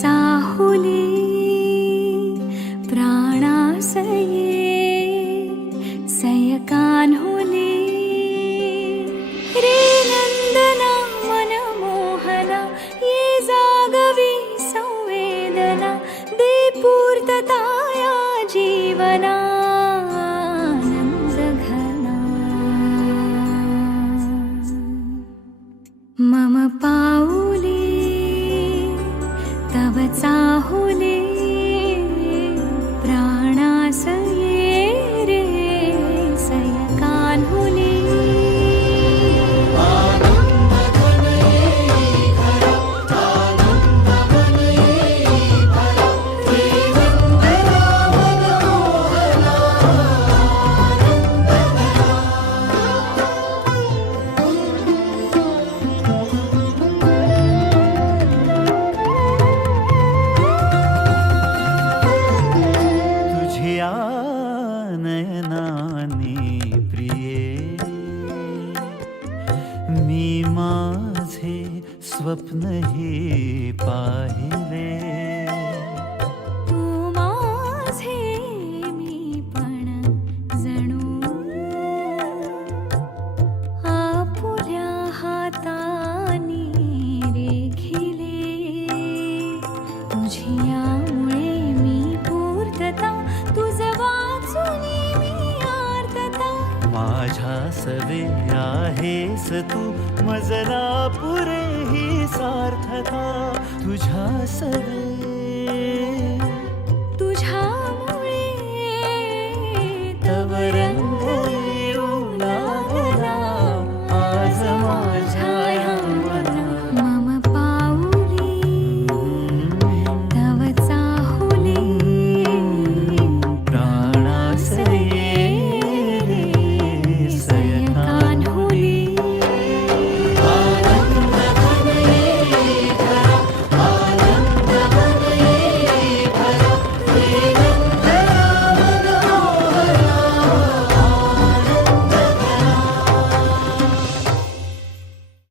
चाहुली प्राणासये सयकान्हुली रे नंदना मनमोहना ये जागवी संवेदना दे पूर्तताया जीवना आनंदघना मम पाऊली तव चाहुली प्राणासये रे सयकान्हुली नयनानी प्रिये मी माझे स्वप्न हे पाहिले तू माझे मी पण जणू आपुल्या हातानी रेखिले तुझियामुळे मी पूर्तता तुझ वाचुनी मी आर्तता माझ्या सवे आहेस तू मजला पुरे ही सार्थता तुझ्या सवे